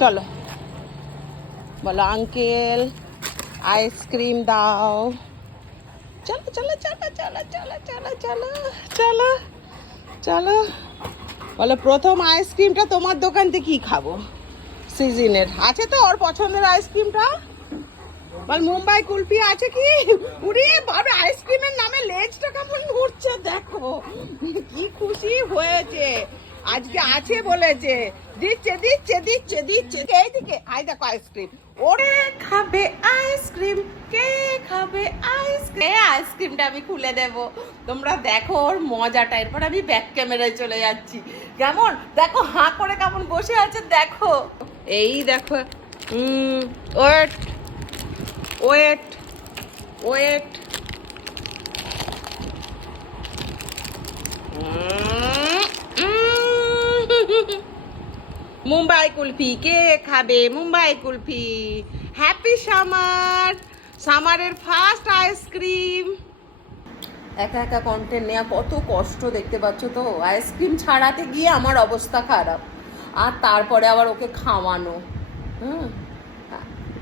চলো বলো uncle ice cream দাও। চলো চলো চলো চলো চলো চলো চলো চলো চলো বলো প্রথম আইসক্রিমটা তোমার দোকান থেকে কি খাবো? সিজনের আছে তো ওর পছন্দের আইসক্রিমটা? বল মুম্বাই কুলফি আছে কি? উড়ে বাবা আইসক্রিমের নামে লেজটা কেমন ঘুরছে দেখো, কি খুশি হয়েছে আজকে আছে বলেছে। দিচ্ছে দিচ্ছে দিচ্ছে দিচ্ছে এইদিকে আই দেখো আইসক্রিম। ওরে খাবে আইসক্রিম, কে খাবে আইসক্রিম? আইসক্রিমটা আমি খুলে দেব, তোমরা দেখো ওর মজাটা। এরপর আমি ব্যাক ক্যামেরায় চলে যাচ্ছি। কেমন দেখো হাঁ করে কেমন বসে আছে দেখো। এই দেখো wait wait wait Mumbai kulfi কে খাবে? মুম্বাই কুলফি। হ্যাপি সামার, সামারের ফার্স্ট আইসক্রিম। একা একা কন্টেন্ট নেওয়া কত কষ্ট দেখতে পাচ্ছ তো। আইসক্রিম ছাড়াতে গিয়ে আমার অবস্থা খারাপ, আর তারপরে আবার ওকে খাওয়ানো।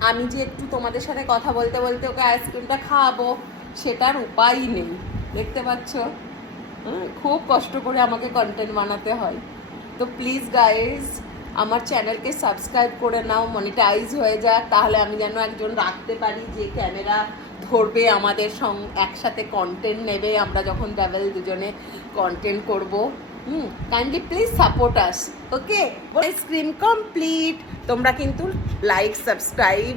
আমি যে একটু তোমাদের সাথে কথা বলতে বলতে ওকে আইসক্রিমটা খাওয়াবো সেটার উপায় নেই, দেখতে পাচ্ছ। খুব কষ্ট করে আমাকে কন্টেন্ট বানাতে হয়। তো প্লিজ গাইজ আমার চ্যানেলকে সাবস্ক্রাইব করে নাও, মনিটাইজ হয়ে যাক, তাহলে আমি যেন একজন রাখতে পারি যে ক্যামেরা ধরবে, আমাদের একসাথে কন্টেন্ট নেবে, আমরা যখন ট্রাভেল দুজনে কন্টেন্ট করব। Kindly please support us. Okay, ice cream complete. তোমরা কিন্তু লাইক সাবস্ক্রাইব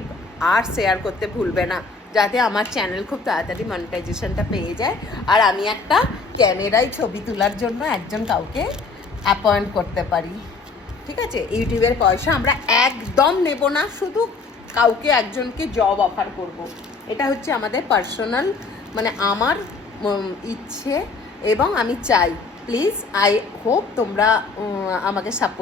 আর শেয়ার করতে ভুলবে না, যাতে আমার চ্যানেল খুব তাড়াতাড়ি মনিটাইজেশনটা পেয়ে যায়, আর আমি একটা ক্যামেরায় ছবি তোলার জন্য একজন কাউকে অ্যাপয়েন্ট করতে পারি। ঠিক আছে, ইউটিউবের পয়সা আমরা একদম নেব না, শুধু কাউকে একজনকে জব অফার করব। এটা হচ্ছে আমাদের পার্সোনাল, মানে আমার ইচ্ছে, এবং আমি চাই প্লিজ আই হোপ তোমরা আমাকে সাপোর্ট